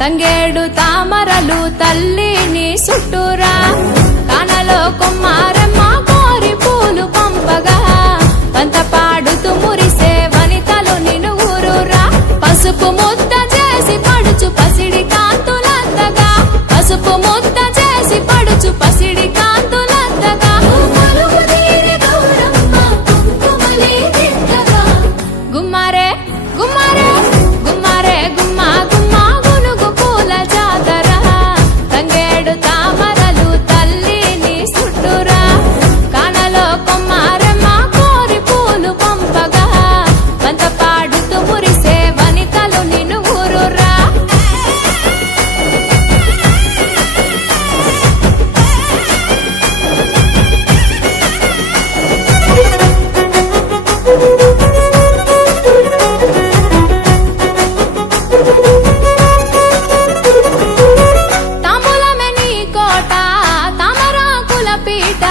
తంగేడు తామరలు తల్లిని చుట్టూరా కానలో కుమారమ్మ కోరి పూలు పంపగా పంత పాడుతూ మురిసే వనితలు నిన్ను ఊరురా పసుపు ముద్ద చేసి పడుచు పసిడి కాంతులంతగా పసుపు ముద్ద చేసి పడుచు పసిడి కాంతులంతగా గుమ్మారే గుమ్మారే గుమ్మారే గుమ్మా గుమ్మా గునుగు పూల జాతర తంగేడు తామరలు తల్లిని చుట్టూరా కానలో కుమారమ్మ కోరి పూలు పంపగా పంత పాడుతూ మురిసే వనితలు నిన్ను ఊరురా పీట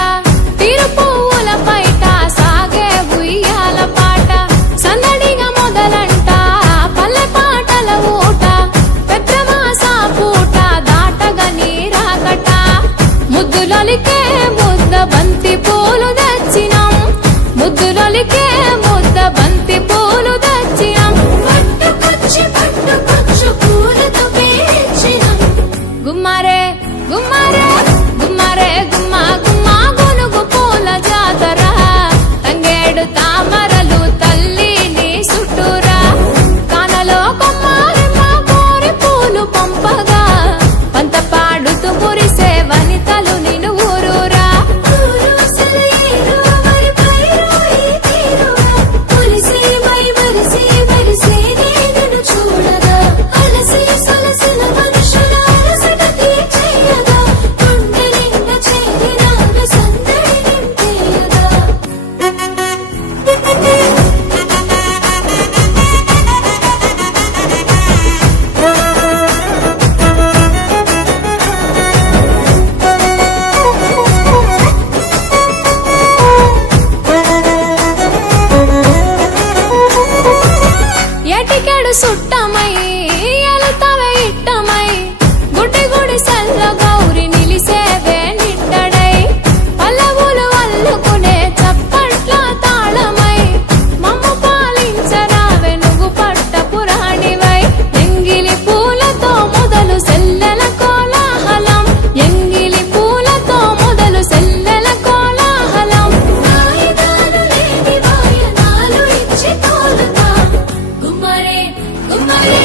తిరుపుల పైట సాగే ఉయ్యాల పాట సందడిగా మొదలంట పల్లె పాటల ఊట పెద్రమాస పూట దాటగా నీరాకట ముద్దులొలికే ముద్ద బంతి పూలు తెచ్చినాం ముద్దులొలికే ముద్ద బంతి పూలు తెచ్చినాం పట్టుకొచ్చు పూలతో పేర్చినాం గుమ్మారే గుమ్మారే గుమ్మారే గుమ్మా గుమ్మా గునుగు పూల జాతర తంగేడు తామరలు తల్లిని చుట్టూరా కానలో కుమారమ్మ కోరి పూలు పంపగా పంత పాడుతూ మురిసే వనితలు నిన్ను ఊరూరా చూడగా అలసి సొలసిన మనుషుల అలసట తీర్చేయగా ఎటికెడు సుట్టమై ఎలుతవే ఇట్టమై గుడి గుడి సల్ల గౌరి నిలిసేవే నిట్టడై పల్లవులు అల్లుకునే చప్పట్ల తాళమై మమ్ము పాలించరావే నువ్వు పట్ట పురాణివై ఎంగిలి పూలతో మొదలు సెల్లెల కోలాహలం ఎంగిలి పూలతో మొదలు సెల్లెల కోలాహలం వాయిదాలు లేని వాయనాలు ఇచ్చి తోలుతా గుమ్మరే గుమ్మరే